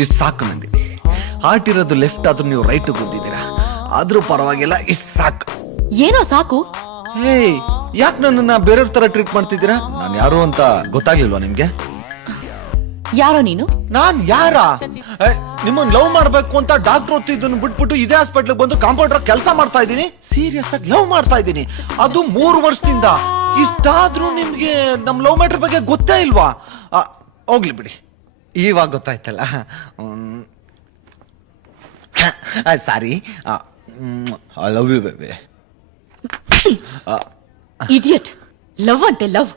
ಇಷ್ಟು ಸಾಕು ನಂದಿನಿ. ಹಾರ್ಟ್ ಇರೋದು ಲೆಫ್ಟ್ ಆದ್ರೂ ನೀವು ರೈಟ್ ಗುದ್ದಿದ್ದೀರಾ, ಆದ್ರೂ ಪರವಾಗಿಲ್ಲ. ಇಷ್ಟು ಸಾಕು. ಏನೋ ಸಾಕು? ಯಾಕೆ ನನ್ನನ್ನ ಬೇರೆಯವ್ರ ತರ ಟ್ರೀಟ್ ಮಾಡ್ತಿದ್ದೀರಾ? ನಾನು ಯಾರು ಅಂತ ಗೊತ್ತಾಗ್ಲಿಲ್ವಾ ನಿಮ್ಗೆ? ಯಾರೋ ನೀನು? ನಾನ್ ಯಾರ? ನಿಮ್ಮನ್ನ ಲವ್ ಮಾಡ್ಬೇಕು ಅಂತ ಡಾಕ್ಟರ್ ಓದ್ತಿದ್ದನ್ನು ಬಿಟ್ಬಿಟ್ಟು ಇದೇ ಹಾಸ್ಪಿಟ್ಲಿಗೆ ಬಂದು ಕಾಂಪೌಂಡರ್ ಕೆಲಸ ಮಾಡ್ತಾ ಇದ್ದೀನಿ. ಸೀರಿಯಸ್ ಆಗಿ ಲವ್ ಮಾಡ್ತಾ ಇದ್ದೀನಿ, ಅದು 3 ವರ್ಷದಿಂದ. ಇಷ್ಟಾದ್ರೂ ನಿಮ್ಗೆ ನಮ್ ಲವ್ ಮ್ಯಾಟರ್ ಬಗ್ಗೆ ಗೊತ್ತೇ ಇಲ್ವಾ? ಹೋಗ್ಲಿ ಬಿಡಿ, ಇವಾಗ ಗೊತ್ತಾಯ್ತಲ್ಲ. Sorry. I love you baby. Idiot. Love ಅಂತೆ ಲವ್.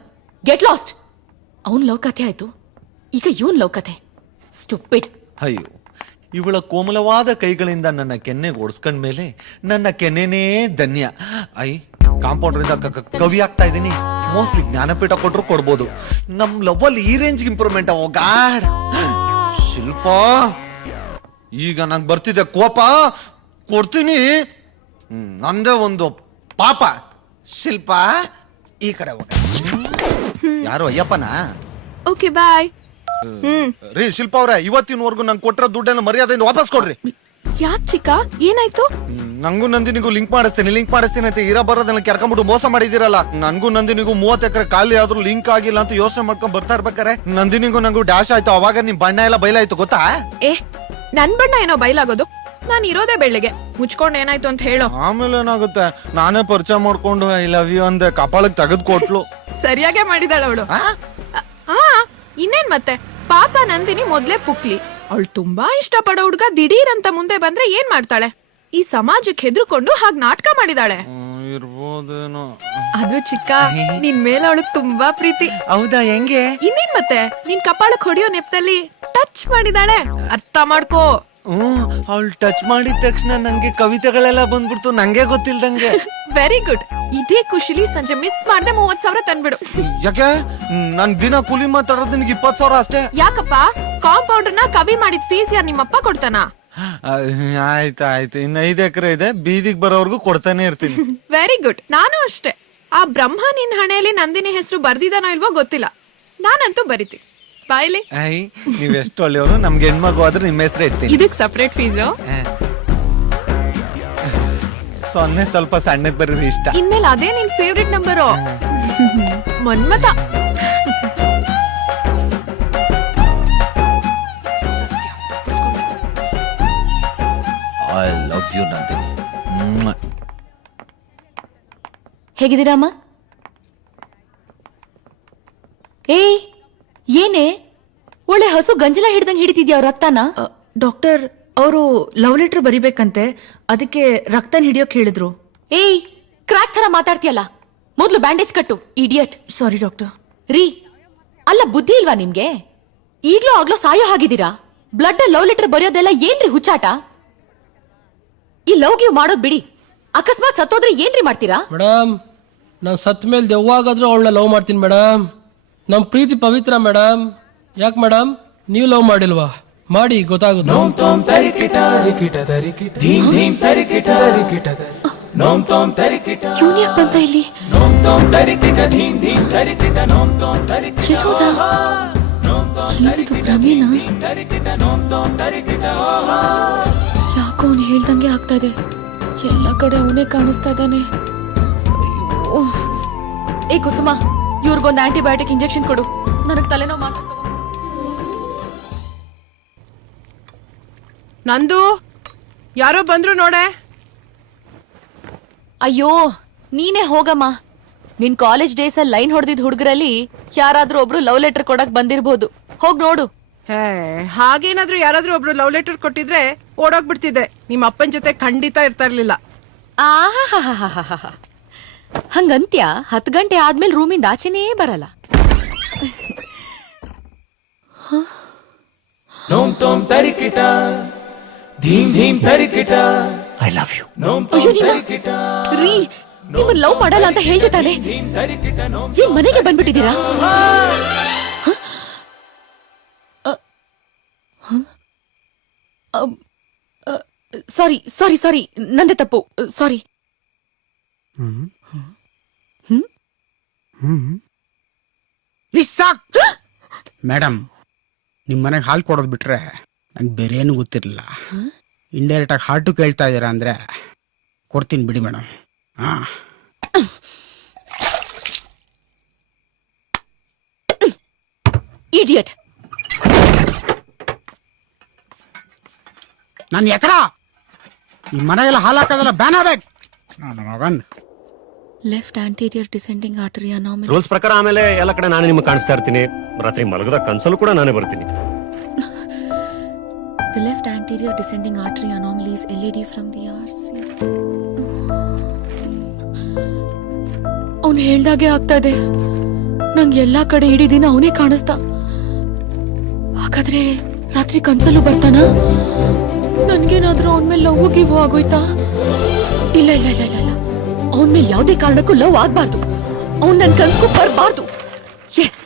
Get lost. ಅವನ್ ಲವ್ ಕಥೆ ಆಯ್ತು, ಈಗ ಇವನ್ ಲವ್ ಕಥೆ. ಸ್ಟುಪಿಡ್. ಅಯ್ಯೋ, ಇವಳ ಕೋಮಲವಾದ ಕೈಗಳಿಂದ ನನ್ನ ಕೆನ್ನೆಗೆ ಓಡಿಸ್ಕೊಂಡ ಮೇಲೆ ನನ್ನ ಕೆನ್ನೆನೇ ಧನ್ಯ. ಕಾಂಪೌಂಡರ್ ಕವಿ ಆಗ್ತಾ ಇದ್ದೀನಿ. ಮೋಸ್ಟ್ಲಿ ಜ್ಞಾನಪೀಠ ಕೊಟ್ಟರು ಕೊಡ್ಬೋದು. ನಮ್ ಲವ್ವಲ್ಲಿ ಈ ರೇಂಜ್ ಇಂಪ್ರೂವ್ಮೆಂಟ್. ಗಾಡ್ ಶಿಲ್ಪ, ಈಗ ನಂಗೆ ಬರ್ತಿದೆ ಕೋಪ, ಕೊಡ್ತೀನಿ. ನಂದೇ ಒಂದು ಪಾಪ. ಶಿಲ್ಪ, ಈ ಕಡೆ ಹೋಗ. ಯಾರು ಅಯ್ಯಪ್ಪನಾ? Okay bye. ರೀ ಶಿಲ್ಪ ಅವ್ರೆ, ಇವತ್ತಿನವರೆಗೂ ನಂಗೆ ಕೊಟ್ಟಿರೋ ದುಡ್ಡನ್ನು ಮರ್ಯಾದೆಯಿಂದ ವಾಪಸ್ ಕೊಡ್ರಿ. ಯಾಕೆ ಚಿಕ್ಕ, ಏನಾಯ್ತು? ನಂಗೂ ನಂದಿನಿಗೂ ಲಿಂಕ್ ಮಾಡಿಸ್ತೀನಿ ಅಂತ ಇರೋ ಬರೋದನ್ನ ಕೆರ್ಕೊಂಡ್ಬಿಟ್ಟು ಮೋಸ ಮಾಡಿದಿರಲ್ಲ. ನನ್ಗೂ ನಂದಿನಿಗೂ 30 ಎಕರೆ ಖಾಲಿ ಆದ್ರೂ ಲಿಂಕ್ ಆಗಿಲ್ಲ ಅಂತ ಯೋಚನೆ ಮಾಡ್ಕೊಂಡ್ ಬರ್ತಾ ಇರ್ಬೇಕಾರೆ ನಂದಿನಿಗೂ ನಂಗೂ ಡ್ಯಾಶ್ ಆಯ್ತು. ಅವಾಗ ನಿಮ್ ಬಣ್ಣ ಎಲ್ಲ ಬಯಲಾಯ್ತು ಗೊತ್ತಾ? ನನ್ ಬಣ್ಣ ಏನೋ ಬಯಲಾಗೋದು? ನಾನು ಇರೋದೇ ಬೆಳ್ಳಿಗೆ. ಮುಚ್ಕೊಂಡ್ ಏನಾಯ್ತು ಅಂತ ಹೇಳು. ಆಮೇಲೆ ಏನಾಗುತ್ತೆ, ನಾನೇ ಪರಿಚಯ ಮಾಡ್ಕೊಂಡು ಐ ಲವ್ ಯು ಅಂದೆ, ಕಪಾಳಕ್ ತೆಗೆದು ಕೊಟ್ಲು. ಸರಿಯಾಗೆ ಮಾಡಿದಾಳ ಅವಳು. ಇನ್ನೇನ್ ಮತ್ತೆ, ಪಾಪ ನಂದಿನಿ ಮೊದ್ಲೇ ಪುಕ್ಲಿ. ಅವಳು ತುಂಬಾ ಇಷ್ಟಪಡೋ ಹುಡ್ಗ ದಿಢೀರ್ ಅಂತ ಮುಂದೆ ಬಂದ್ರೆ ಏನ್ ಮಾಡ್ತಾಳೆ? ಈ ಸಮಾಜಕ್ಕೆ ಹೆದರ್ಕೊಂಡು ಹಾಗ್ ನಾಟಕ ಮಾಡಿದಾಳೆ. ಇರ್ಬೋದೇನೋ. ಅದು ಚಿಕ್ಕ, ನಿನ್ ಮೇಲೆ ಅವಳು ತುಂಬಾ ಪ್ರೀತಿ. ಹೌದಾ? ಹೆಂಗೆ? ಇನ್ನೇನ್ ಮತ್ತೆ, ನಿನ್ ಕಪಾಳಕ್ ಹೊಡಿಯೋ ನೆಪದಲ್ಲಿ ಟಚ್ ಮಾಡಿದಾಳೆ. ಅರ್ಥ ಮಾಡ್ಕೋ. ಅವಳು ಟಚ್ ಮಾಡಿದ ತಕ್ಷಣ ನಂಗೆ ಕವಿತೆಗಳೆಲ್ಲ ಬಂದ್ಬಿಡ್ತು, ನಂಗೆ ಗೊತ್ತಿಲ್ದಂಗೆ. Very good. ಇದೇ ಖುಷಿಲಿ ಸಂಜೆ ಮಿಸ್ ಮಾಡ್ದೆ 30,000 ತಂದ್ಬಿಡು. ಯಾಕೆ? ನನ್ ದಿನ ಕೂಲಿ ಮಾತಾಡೋದು ನಿನ್ಗೆ 20,000 ಅಷ್ಟೇ. ಯಾಕಪ್ಪ? ಕಾಂಪೌಂಡರ್ನ ಕವಿ ಮಾಡಿದ ಫೀಸ್ ಯಾರು ನಿಮ್ಮಪ್ಪ ಕೊಡ್ತಾನ? ಆಯ್ತಾಯ್ತು, ಇನ್ನು 5 ಎಕರೆ ಇದೆ, ಬೀದಿಗೆ ಬರೋವರ್ಗು ಕೊಡ್ತಾನೆ ಇರ್ತೀನಿ. Very good. ನಾನು ಅಷ್ಟೇ. ಆ ಬ್ರಹ್ಮ ನಿನ್ ಹಣೆಯಲ್ಲಿ ನಂದಿನಿ ಹೆಸರು ಬರ್ದಿದಾನೋ ಇಲ್ವೋ ಗೊತ್ತಿಲ್ಲ, ನಾನಂತೂ ಬರಿತೀನಿ. ಬಾಯ್ಲಿ. ನೀವ್ ಎಷ್ಟು ಒಳ್ಳೆಯವರು. ನಮ್ಗೆ ಹೆಣ್ಮಗು ಆದ್ರೆ ನಿಮ್ಮ ಹೆಸರು ಇಡ್ತೀನಿ. ಇದಕ್ ಸಪರೇಟ್ ಫೀಸು? ಸೊನ್ನೆ ಸ್ವಲ್ಪ ಸಣ್ಣಕ್ ಬರೀರಿ ಇಷ್ಟ. ಇನ್ಮೇಲೆ ಅದೇ ನಿನ್ favourite number. Manmatha. I love you Nandini. ಹೇಗಿದ್ದೀರಮ್ಮ? ಏನೇ ಒಳ್ಳೆ ಹಸು ಗಂಜಲ ಹಿಡ್ದಂಗ್ ಹಿಡಿತಿದ್ಯಾ ಅವ್ರ ರಕ್ತನ? ಡಾಕ್ಟರ್, ಅವರು ಲವ್ ಲೆಟರ್ ಬರಿಬೇಕಂತೆ, ಅದಕ್ಕೆ ರಕ್ತನ ಹಿಡಿಯೋಕ್ ಹೇಳಿದ್ರು. ಕ್ರಾಕ್ ತರ ಮಾತಾಡ್ತೀಯಲ್ಲ, ಮೊದ್ಲು ಬ್ಯಾಂಡೇಜ್ ಕಟ್ಟು. ಇಡಿಯಟ್. ಸಾರಿ ಡಾಕ್ಟರ್. ರೀ, ಅಲ್ಲ ಬುದ್ಧಿ ಇಲ್ವಾ ನಿಮ್ಗೆ? ಈಗ್ಲೂ ಆಗ್ಲೋ ಸಾಯೋ ಹಾಗಿದ್ದೀರಾ? ಬ್ಲಡ್ ಲವ್ ಲೆಟರ್ ಬರೆಯೋದೆಲ್ಲ ಏನ್ರಿ ಹುಚ್ಚಾಟ? ಈ ಲವ್ ಗಿವ್ ಮಾಡೋದ್ ಬಿಡಿ, ಅಕಸ್ಮಾತ್ ಸತ್ತೋದ್ರೆ ಏನ್ರಿ ಮಾಡ್ತೀರಾ? ಮೇಡಮ್, ನಾನ್ ಸತ್ ಮೇಲೆ ದೆವ್ವಾಗಾದ್ರೂ ಅವಳನ್ನ ಲವ್ ಮಾಡ್ತೀನಿ ಮೇಡಮ್. ನಮ್ ಪ್ರೀತಿ ಪವಿತ್ರ ಮೇಡಮ್. ಯಾಕೆ ಮೇಡಮ್, ನೀವು ಲವ್ ಮಾಡಿಲ್ವಾ? ಮಾಡಿ, ಗೊತ್ತಾಗುತ್ತೆ. ಯಾಕ್ ಬಂತ ಇಲ್ಲಿ? ಯಾಕೋ ಅವನು ಹೇಳ್ದಂಗೆ ಆಗ್ತಾ ಇದೆ. ಎಲ್ಲ ಕಡೆ ಅವನೇ ಕಾಣಿಸ್ತಾ ಇದ್ದಾನೆ. ಏ ಕುಸುಮ, ಇವ್ರಿಗೊಂದು ಆಂಟಿಬಯೋಟಿಕ್ ಇಂಜೆಕ್ಷನ್ ಕೊಡು. ನನಗ್ ತಲೆನೋವು ಮಾತ್ರ. ನಂದು ಯಾರೋ ಬಂದ್ರು ನೋಡೆ. ಅಯ್ಯೋ, ನೀನೇ ಹೋಗಮ್ಮ. ನಿನ್ ಕಾಲೇಜ್ ಡೇಸ್ ಅಲ್ಲಿ ಲೈನ್ ಹೊಡೆದಿದ್ ಹುಡುಗರಲ್ಲಿ ಯಾರಾದ್ರೂ ಒಬ್ರು ಲವ್ ಲೆಟರ್ ಕೊಡಕ್ ಬಂದಿರ್ಬೋದು. ಹೋಗ್ ನೋಡು. ಹಾಗೇನಾದ್ರೂ ಯಾರಾದ್ರೂ ಒಬ್ರು ಲವ್ ಲೆಟರ್ ಕೊಟ್ಟಿದ್ರೆ ಓಡೋಗ್ಬಿಡ್ತಿದ್ದೆ. ನಿಮ್ಮ ಅಪ್ಪನ ಜೊತೆ ಖಂಡಿತ ಇರ್ತಾ ಇರ್ಲಿಲ್ಲ. ಹಂಗಂತ್ಯ 10 ಗಂಟೆ ಆದ್ಮೇಲೆ ರೂಮಿಂದ ಆಚೆನೇ ಬರಲ್ಲ. I love you. ರೀ, ನಿಮ್ಮ ಲವ್ ಮಾಡಲ್ಲ ಅಂತ ಹೇಳ್ತಿದ್ದಾನೆ. ಏನ್ ಮನೆಗೆ ಬಂದ್ಬಿಟ್ಟಿದ್ದೀರಾ? ಸಾರಿ ಸಾರಿ ಸಾರಿ ನಂದೇ ತಪ್ಪು ಸಾರಿ. ಮೇಡಮ್, ನಿಮ್ಮ ಮನೆಗೆ ಹಾಲು ಕೊಡೋದು ಬಿಟ್ರೆ ನಂಗೆ ಬೇರೆ ಏನು ಗೊತ್ತಿರಲಿಲ್ಲ. ಇಂಡೈರೆಕ್ಟ್ ಆಗಿ ಹಾರ್ಟು ಕೇಳ್ತಾ ಇದ್ದೀರಾ ಅಂದರೆ ಕೊಡ್ತೀನಿ ಬಿಡಿ ಮೇಡಮ್. ಹಾಂ, ಇಡಿಯಟ್. ನಾನು ಎಕಡ ನಿಮ್ಮ ಮನೆಗೆಲ್ಲ ಹಾಲು ಹಾಕೋದಲ್ಲ ಬ್ಯಾನ್ ಆಗ್ಬೇಕು. ನಾನು ಮಗಂದು left anterior descending artery anomaly. Rules ಪ್ರಕಾರ ಆಮೇಲೆ ಎಲ್ಲ ಕಡೆ ನಾನೇ ನಿಮ್ಗೆ ಕಾಣಿಸ್ತಾ ಇರ್ತೀನಿ. ರಾತ್ರಿ ಮಲಗದ ಕನ್ಸಲ್ಲೂ ಕೂಡ ನಾನೇ ಬರ್ತೀನಿ. The left anterior descending artery anomalies LED from the RC. ಅವ್ನು ಹೇಳ್ದಾಗೆ ಆಗ್ತಾ ಇದೆ. ನಂಗೆ ಎಲ್ಲಾ ಕಡೆ ಇಡೀ ದಿನ ಅವನೇ ಕಾಣಿಸ್ತಾ. ಹಾಗಾದ್ರೆ ರಾತ್ರಿ ಕನ್ಸಲ್ಲೂ ಬರ್ತಾನ? ನನ್ಗೇನಾದ್ರೂ ಅವನ ಮೇಲೆ ಲವ್ ಗಿವ್ ಆಗೋಯ್ತಾ? ಇಲ್ಲ ಇಲ್ಲ ಇಲ್ಲ ಇಲ್ಲ ಇಲ್ಲ, ಅವನ ಮೇಲೆ ಯಾವುದೇ ಕಾರಣಕ್ಕೂ ಲವ್ ಆಗ್ಬಾರ್ದು. ಅವ್ನು ನನ್ ಕನ್ಸ್ಗೂ ಬರ್ಬಾರ್ದು. ಎಸ್,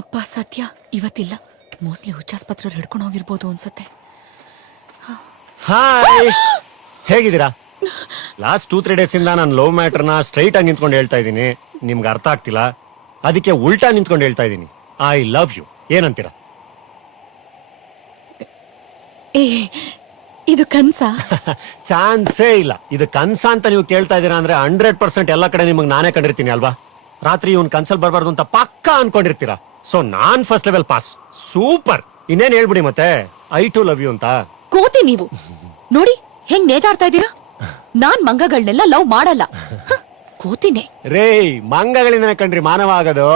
ಅಪ್ಪ ಸತ್ಯ ಇವತ್ತಿಲ್ಲ. ಮೋಸ್ಟ್ಲಿ ಹುಚ್ಚಾಸ್ಪತ್ರೆ ಹಿಡ್ಕೊಂಡು ಹೋಗಿರ್ಬೋದು ಅನ್ಸತ್ತೆ. ಹಾಯ್, ಹೇಗಿದ್ದೀರಾ? ಲಾಸ್ಟ್ 2-3 ಡೇಸ್ ಇಂದ ನಾನು ಲವ್ ಮ್ಯಾಟರ್ನ ಸ್ಟ್ರೈಟ್ ಆಗಿ ನಿಂತ್ಕೊಂಡು ಹೇಳ್ತಾ ಇದ್ದೀನಿ. ನಿಮ್ಗೆ ಅರ್ಥ ಆಗ್ತಿಲ್ಲ, ಅದಕ್ಕೆ ಉಲ್ಟಾ ನಿಂತ್ಕೊಂಡು ಹೇಳ್ತಾ ಇದ್ದೀನಿ. I love you. ಏನಂತೀರಾ? ಏ, ಇದು ಕನ್ಸಾ? ಚಾನ್ಸೇ ಇಲ್ಲ. ಇದು ಕನ್ಸ ಅಂತ ನೀವು ಕೇಳ್ತಾ ಇದ್ದೀರಾ ಅಂದ್ರೆ 100% ಎಲ್ಲ ಕಡೆ ನಿಮಗೆ ನಾನೇ ಕಂಡಿರ್ತೀನಿ ಅಲ್ವಾ? ರಾತ್ರಿ ಇವ್ನ್ ಕನ್ಸಲ್ ಬರಬಾರ್ದು ಅಂತ ಪಕ್ಕಾ ಅನ್ಕೊಂಡಿರ್ತೀರಾ. ಸೊ ನಾನ್ ಫಸ್ಟ್ ಲೆವೆಲ್ ಪಾಸ್. ಸೂಪರ್. ಇನ್ನೇನ್ ಹೇಳ್ಬಿಡಿ ಮತ್ತೆ, ಐ ಟು ಲವ್ ಯು ಅಂತ. ಕೋತಿ ನೀವು ನೋಡಿ ಹೆಂಗ್ ನೇತಾಡ್ತಾ ಇದ್ದೀರಾ. ನಾನ್ ಮಂಗಗಳನ್ನೆಲ್ಲ ಲವ್ ಮಾಡಲ್ಲ. ಕೋತಿನೇ. ರೇ, ಮಂಗಗಳಿಂದ ಕಣ್ರಿ ಮಾನವ ಆಗೋದು.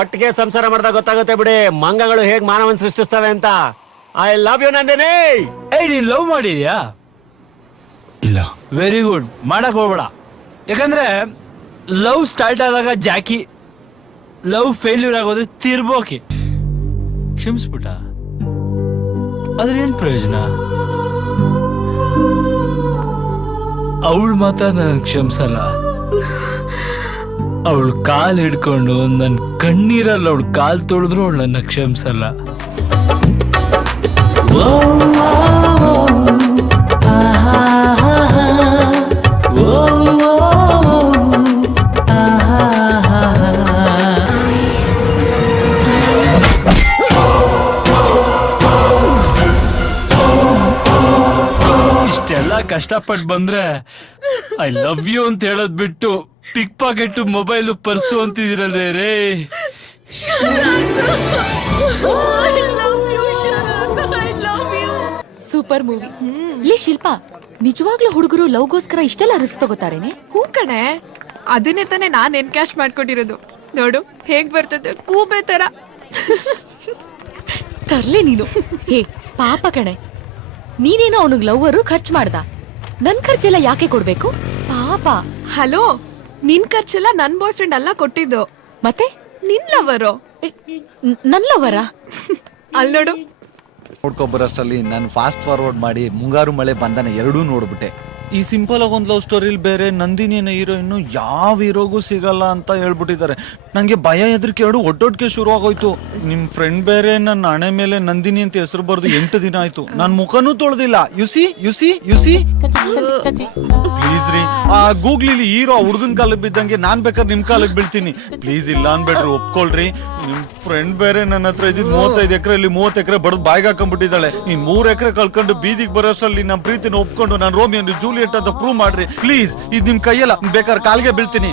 ಒಟ್ಟಿಗೆ ಸಂಸಾರ ಮಾಡಿದಾಗ ಗೊತ್ತಾಗುತ್ತೆ ಬಿಡಿ ಮಂಗಗಳು ಹೇಗ್ ಮಾನವನ್ ಸೃಷ್ಟಿಸ್ತವೆ ಅಂತ. I love you Nandini. ಏಯ್, ನೀನ್ ಲವ್ ಮಾಡಿದ್ಯಾ? ಇಲ್ಲ. Very good. ಮಾಡಕ್ ಹೋಗ್ಬೇಡ. ಯಾಕಂದ್ರೆ ಲವ್ ಸ್ಟಾರ್ಟ್ ಆದಾಗ ಜಾಕಿ, ಲವ್ ಫೇಲ್ಯೂರ್ ಆಗೋದ್ರೆ ತಿರ್ಬೋಕಿ. ಕ್ಷಮಿಸ್ಬಿಟ್ಟ, ಅದ್ರೇನ್ ಪ್ರಯೋಜನ? ಅವಳು ಮಾತ್ರ ನನ್ ಕ್ಷಮಿಸಲ್ಲ. ಅವಳು ಕಾಲ್ ಹಿಡ್ಕೊಂಡು ನನ್ ಕಣ್ಣೀರಲ್ಲಿ ಅವಳು ಕಾಲ್ ತೊಳೆದ್ರು ಅವಳು ನನ್ನ ಕ್ಷಮಿಸಲ್ಲ. ಇಷ್ಟೆಲ್ಲ ಕಷ್ಟಪಟ್ಟು ಬಂದ್ರೆ ಐ ಲವ್ ಯು ಅಂತ ಹೇಳೋದ್ ಬಿಟ್ಟು ಪಿಕ್ ಪಾಕೆಟ್, ಮೊಬೈಲ್, ಪರ್ಸು ಅಂತಿದಿರಲ್ರೇ ರೇ. Super movie. ಲೇ ಶಿಲ್ಪಾ, ನಿಜವಾಗ್ಲೂ ಹುಡುಗರು ಲವ್ಗೋಸ್ಕರ ಇಷ್ಟೆಲ್ಲ ರಿಸ್ಕ್ ತಗೋತಾರೇನೆ? ಹೂ ಕಣೆ, ಅದನ್ನೇ ತಾನೇ ನಾನ್ ಎನ್ಕ್ಯಾಶ್ ಮಾಡ್ಕೊಂಡಿರೋದು. ನೋಡು ಹೇಗ್ ಬರ್ತದೆ, ಕೂಬೆ ತರ. ತರ್ಲೆ ನೀನು. ಹೇ ಪಾಪ ಕಣೆ, ನೀನೇನೋ ಅವನಿಗೆ ಲವ್ವರು ಖರ್ಚು ಮಾಡ್ದ. ನನ್ ಖರ್ಚೆಲ್ಲ ಯಾಕೆ ಕೊಡ್ಬೇಕು ಪಾಪ? ಹಲೋ, ನಿನ್ ಖರ್ಚೆಲ್ಲ ನನ್ ಬಾಯ್ ಫ್ರೆಂಡ್ ಅಲ್ಲ ಕೊಟ್ಟಿದ್ದು, ಮತ್ತೆ ನಿನ್ ಲವರು. ನನ್ ಲವ್ವರ? ಅಲ್ ನೋಡು. ನೋಡ್ಕೊಬರಷ್ಟರಲ್ಲಿ ನಾನು ಫಾಸ್ಟ್ ಫಾರ್ವರ್ಡ್ ಮಾಡಿ ಮುಂಗಾರು ಮಳೆ ಬಂಧನ ಎರಡೂ ನೋಡ್ಬಿಟ್ಟೆ. ಈ ಸಿಂಪಲ್ ಆಗಿ ಒಂದು ಲವ್ ಸ್ಟೋರಿಲಿ ಬೇರೆ ನಂದಿನಿನ ಹೀರೋಯಿನ್ ಯಾವ ಹೀರೋಗೂ ಸಿಗಲ್ಲ ಅಂತ ಹೇಳ್ಬಿಟ್ಟಿದ್ದಾರೆ. ನಂಗೆ ಭಯ ಹೆದರಿಕೆ ಎರಡು ಒಟ್ಟೊಟ್ಟಿಗೆ ಶುರು ಆಗೋಯ್ತು. ನಿಮ್ ಫ್ರೆಂಡ್ ಬೇರೆ ನನ್ನ ಹಣೆ ಮೇಲೆ ನಂದಿನಿ ಅಂತ ಹೆಸರು ಬರ್ದು 8 ದಿನ ಆಯ್ತು. ನಾನ್ ಮುಖನೂ ತೊಳ್ದಿಲ್ಲ. ಯುಸಿ ಯುಸಿ ಯುಸಿ ಪ್ಲೀಸ್ ರೀ, ಆ ಗೂಗ್ಲಿಲಿ ಹೀರೋ ಹುಡುಗನ್ ಕಾಲಕ್ಕೆ ಬಿದ್ದಂಗೆ ನಾನ್ ಬೇಕಾದ್ರೆ ನಿಮ್ ಕಾಲಕ್ಕೆ ಬೀಳ್ತೀನಿ. ಪ್ಲೀಸ್ ಇಲ್ಲ ಅನ್ಬೇಡ್ರಿ, ಒಪ್ಕೊಳ್ರಿ. ನಿಮ್ ಫ್ರೆಂಡ್ ಬೇರೆ ನನ್ನ ಹತ್ರ ಇದ್ದಿದ್ 35 ಎಕರೆ 30 ಎಕರೆ ಬಡದ್ ಬಾಯ್ಗೆ ಹಾಕೊಂಡ್ಬಿಟ್ಟಿದ್ದಾಳೆ. ನೀನ್ 3 ಎಕರೆ ಕಳ್ಕೊಂಡು ಬೀದಿಗೆ ಬರೋಷ್ಟರಲ್ಲಿ ನಮ್ ಪ್ರೀತಿನ ಒಪ್ಕೊಂಡು ನಾನು ರೋಮಿಯೋ ಜೂಲಿಯಟ್ ಅಂತ ಪ್ರೂವ್ ಮಾಡ್ರಿ ಪ್ಲೀಸ್. ಇದು ನಿಮ್ ಕೈಯಲ್ಲ, ಬೇಕಾದ್ರೆ ಕಾಲ್ಗೆ ಬೀಳ್ತೀನಿ.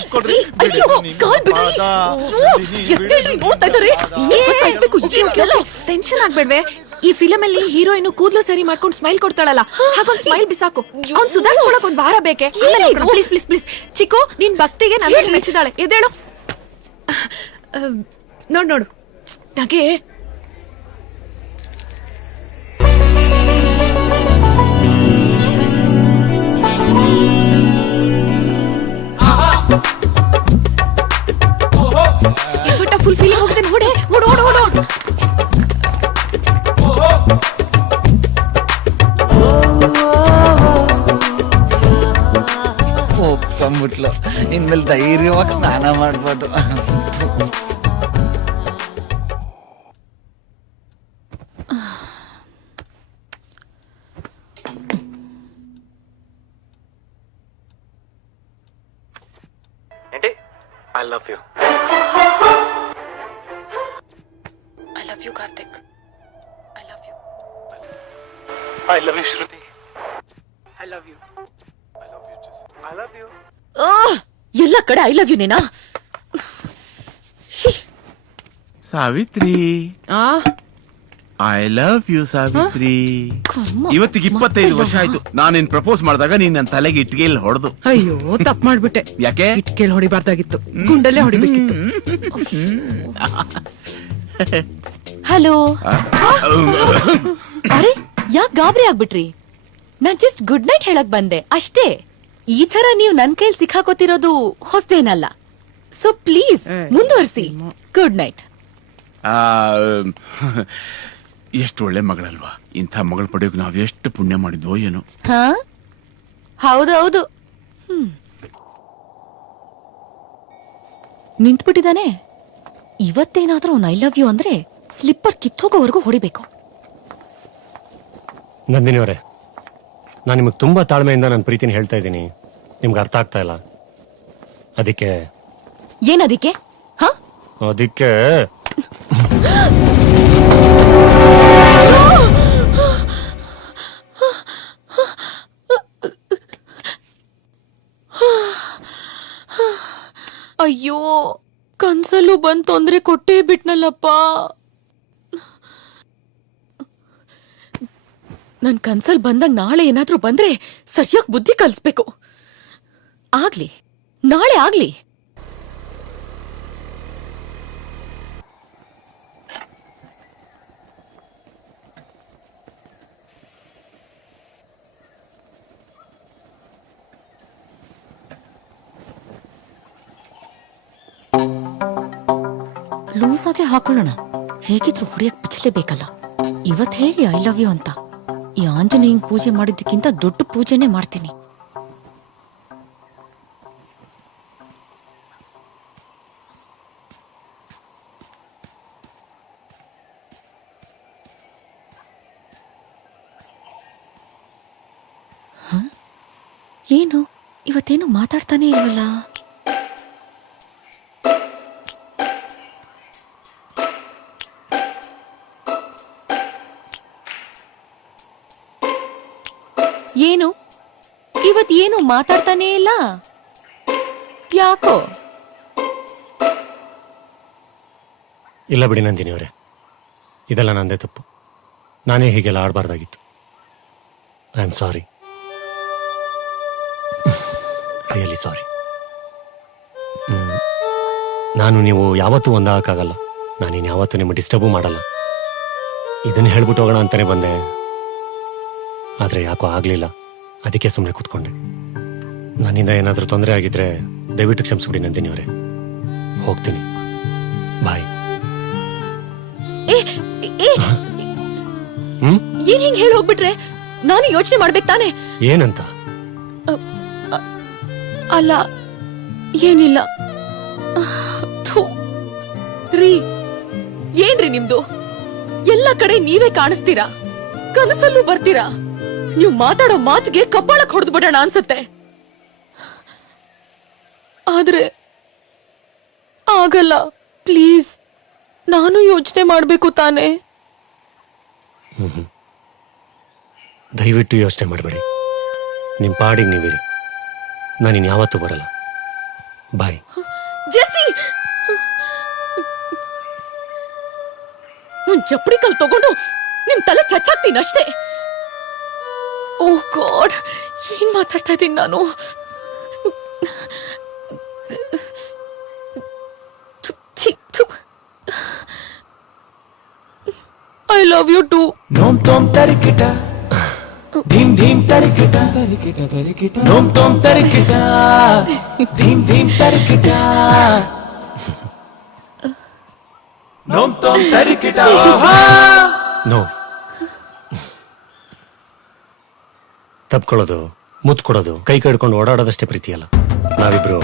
ಒಪ್ಕೊಳ್ರಿ. ಟೆನ್ಷನ್ ಆಗ್ಬೇಡ್ವೆ. ಈ ಫಿಲಮ್ ಅಲ್ಲಿ ಹೀರೋಯಿನ್ ಕೂದಲು ಸರಿ ಮಾಡ್ಕೊಂಡು ಸ್ಮೈಲ್ ಕೊಡ್ತಾಳಲ್ಲ, ಹಾಗೊಂದ್ ಸ್ಮೈಲ್ ಬಿಸಾಕು. ಅವ್ನ್ ಸುಧಾರಿಸ್ಕೊಳಕ್ ಒಂದ್ ವಾರ ಬೇಕೆ. ಪ್ಲೀಸ್ ಪ್ಲೀಸ್ ಪ್ಲೀಸ್ ಚಿಕ್ಕು, ನಿನ್ ಭಕ್ತಿಗೆ ನಾನು ಮೆಚ್ಚಿದಾಳೆ. ಎದ್ದೇಳು. ನೋಡ್ ನೋಡು ನಗೆ. ಫುಲ್ ಫೀಲಿಂಗ್ ಹೋಗಿದೆ. ನೋಡೆ ಓಡ್ ಓಡ್ ಓಡ್ ಓಡ್. ಬಿಟ್ಲು. ಇನ್ಮೇಲೆ ಧೈರ್ಯವಾಗಿ ಸ್ನಾನ ಮಾಡ್ಬೋದು. I love you. I love you Karthik. I love you. I love you Shruti. ಎಲ್ಲ ಕಡೆ ಐ ಲವ್ ಯು ನೇನಾ? Savitri, I love you Savitri. ಇವತ್ತಿಗೆ 25 ವರ್ಷ ಆಯ್ತು ನಾನೇನ್ ಪ್ರಪೋಸ್ ಮಾಡಿದಾಗ ನೀನ್ ನನ್ನ ತಲೆಗೆ ಇಟ್ಗೆಲ್ ಹೊಡೆದು. ಅಯ್ಯೋ ತಪ್ಪು ಮಾಡ್ಬಿಟ್ಟೆ. ಯಾಕೆ? ಇಟ್ಕೇಲ್ ಹೊಡಿಬಾರ್ದಾಗಿತ್ತು, ಗುಂಡಲ್ಲೇ ಹೊಡಿಬೇಕಿತ್ತು. ಹಲೋ. ಅರೆ ಯಾಕೆ ಗಾಬರಿ ಆಗ್ಬಿಟ್ರಿ? ನಾನ್ ಜಸ್ಟ್ ಗುಡ್ ನೈಟ್ ಹೇಳಕ್ ಬಂದೆ ಅಷ್ಟೇ. ಈ ತರ ನೀವು ನನ್ ಕೈಲಿ ಸಿಕ್ಕಾಕೋತಿರೋದು ಹೊಸದೇನಲ್ಲ. ಸೊ ಪ್ಲೀಸ್ ಮುಂದುವರಿಸಿ. Good night. ಎಷ್ಟು ಒಳ್ಳೆ ಮಗಳಲ್ವಾ? ಇಂಥ ಮಗಳು ಪಡೆಯೋಕೆ ನಾವ್ ಎಷ್ಟು ಪುಣ್ಯ ಮಾಡಿದ್ವೋ ಏನೋ. ಹಾ ಹೌದು. ನಿಂತ್ಬಿಟ್ಟಿದಾನೆ. ಇವತ್ತೇನಾದ್ರೂ ಅವ್ನು ಐ ಲವ್ ಯು ಅಂದ್ರೆ ಸ್ಲಿಪ್ಪರ್ ಕಿತ್ತೋಗೋವರೆಗೂ ಹೊಡಿಬೇಕು. ನಂದಿನಿ ಅವರೇ, ನಾನು ನಿಮಗೆ ತುಂಬಾ ತಾಳ್ಮೆಯಿಂದ ನನ್ನ ಪ್ರೀತಿನ ಹೇಳ್ತಾ ಇದ್ದೀನಿ. ನಿಮ್ಗೆ ಅರ್ಥ ಆಗ್ತಾ ಇಲ್ಲ. ಅದಕ್ಕೆ ಏನದಕ್ಕೆ? ಹಾ ಅದಕ್ಕೆ ಅಯ್ಯೋ, ಕನ್ಸಲ್ಲೂ ಬಂದ್ ತೊಂದ್ರೆ ಕೊಟ್ಟೇ ಬಿಟ್ನಲ್ಲಪ್ಪ. ನನ್ ಕನ್ಸಲ್ ಬಂದಾಗ ನಾಳೆ ಏನಾದ್ರೂ ಬಂದ್ರೆ ಸರಿಯಾಗಿ ಬುದ್ಧಿ ಕಲಿಸ್ಬೇಕು. ಆಗ್ಲಿ, ನಾಳೆ ಆಗ್ಲಿ. ಲೂಸ್ ಆಗಿ ಹಾಕೊಳ್ಳೋಣ. ಹೇಗಿದ್ರು ಹೊಡಿಯಕ್ ಬಿಚ್ಚಲೇಬೇಕಲ್ಲ. ಇವತ್ ಹೇಳಿ ಐ ಲವ್ ಯು ಅಂತ. ಈ ಆಂಜನೇಯನ್ ಪೂಜೆ ಮಾಡಿದ್ದಕ್ಕಿಂತ ದೊಡ್ಡ ಪೂಜೆನೇ ಮಾಡ್ತೀನಿ. ಏನು ಇವತ್ತೇನು ಮಾತಾಡ್ತಾನೆ ಇಲ್ವಲ್ಲ? ಏನು ಇವತ್ತೇನು ಮಾತಾಡ್ತಾನೇ ಇಲ್ಲ? ಯಾಕೋ? ಇಲ್ಲ ಬಿಡಿ ನಂದಿನಿ ಅವರೇ, ಇದೆಲ್ಲ ನಂದೇ ತಪ್ಪು. ನಾನೇ ಹೀಗೆಲ್ಲ ಆಡಬಾರ್ದಾಗಿತ್ತು. I am sorry, really sorry. ನಾನು ನೀವು ಯಾವತ್ತೂ ಒಂದಾಗಕ್ಕಾಗಲ್ಲ. ನಾನಿನ್ ಯಾವತ್ತೂ ನಿಮ್ಮ ಡಿಸ್ಟರ್ಬು ಮಾಡಲ್ಲ. ಇದನ್ನ ಹೇಳ್ಬಿಟ್ಟು ಹೋಗೋಣ ಅಂತಾನೆ ಬಂದೆ, ಆದ್ರೆ ಯಾಕೋ ಆಗ್ಲಿಲ್ಲ. ಅದಕ್ಕೆ ಸುಮ್ಮನೆ ಕೂತ್ಕೊಂಡೆ. ನನ್ನಿಂದ ಏನಾದ್ರೂ ತೊಂದರೆ ಆಗಿದ್ರೆ ದಯವಿಟ್ಟು ಕ್ಷಮಿಸ್ಬಿಡಿ ನಂದಿನಿ ಅವರೇ. ಹೋಗ್ತೀನಿ, ಬಾಯ್. ಏನ್ ಹಿಂಗ್ ಹೇಳಿ ಹೋಗ್ಬಿಟ್ರೆ ನಾನು ಯೋಚನೆ ಮಾಡ್ಬೇಕು ತಾನೆ? ಏನಂತ? ಅಲ್ಲ, ಏನಿಲ್ಲ. ಥು. ರೀ, ಏನ್ರಿ ನಿಮ್ದು? ಎಲ್ಲ ಕಡೆ ನೀವೇ ಕಾಣಿಸ್ತೀರಾ, ಕನಸಲ್ಲೂ ಬರ್ತೀರಾ. ನೀವು ಮಾತಾಡೋ ಮಾತಿಗೆ ಕಬ್ಬಾಳಕ್ ಹೊಡೆದು ಬಿಡೋಣ ಅನ್ಸತ್ತೆ. ಆದ್ರೆ ಆಗಲ್ಲ. ಪ್ಲೀಸ್, ನಾನು ಯೋಚನೆ ಮಾಡ್ಬೇಕು ತಾನೆ. ದಯವಿಟ್ಟು ಯೋಚನೆ ಮಾಡಬೇಡಿ. ನಿಮ್ ಪಾಡಿಗೆ ನೀವಿರಿ. ನಾನಿನ್ ಯಾವತ್ತೂ ಬರಲ್ಲ. ಬಾಯ್. ಜೆಸ್ಸಿ, ಒಂದ್ ಚಪ್ಪಡಿ ಕಲ್ ತಗೊಂಡು ನಿಮ್ ತಲೆ ಚಚ್ಚಾಕ್ತೀನಿ ಅಷ್ಟೇ. ಓಹ್ ಗಾಡ್, ಏನ್ ಮಾತಾಡ್ತಾ ಇದ್ದೀನಿ ನಾನು? I love you too. Nom tom tarikita, dhim dhim tarikita, tarikita tarikita. Nom tom tarikita, dhim dhim tarikita. Nom tom tarikita. No. ತಪ್ಕೊಳ್ಳೋದು, ಮುತ್ತು ಕೊಡೋದು, ಕೈ ಕಡ್ಕೊಂಡು ಓಡಾಡೋದಷ್ಟೇ ಪ್ರೀತಿ ಅಲ್ಲ. ನಾವಿಬ್ರು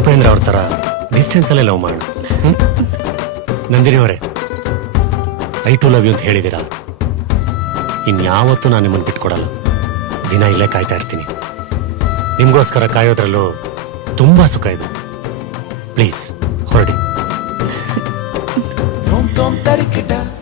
ಉಪೇಂದ್ರ ಅವ್ರ ತರ ಡಿಸ್ಟೆನ್ಸ್ ಅಲ್ಲೇ ಲವ್ ಮಾಡೋಣ. ನಂದಿನಿ ಅವರೇ, ಐ ಟು ಲವ್ ಯು ಅಂತ ಹೇಳಿದ್ದೀರಾ. ಇನ್ಯಾವತ್ತೂ ನಾನು ನಿಮ್ಮನ್ನು ಬಿಟ್ಕೊಡಲ್ಲ. ದಿನ ಇಲ್ಲೇ ಕಾಯ್ತಾ ಇರ್ತೀನಿ. ನಿಮ್ಗೋಸ್ಕರ ಕಾಯೋದ್ರಲ್ಲೂ ತುಂಬಾ ಸುಖ ಇದೆ. ಪ್ಲೀಸ್ ಹೊರಡಿ. Tom tom tarikita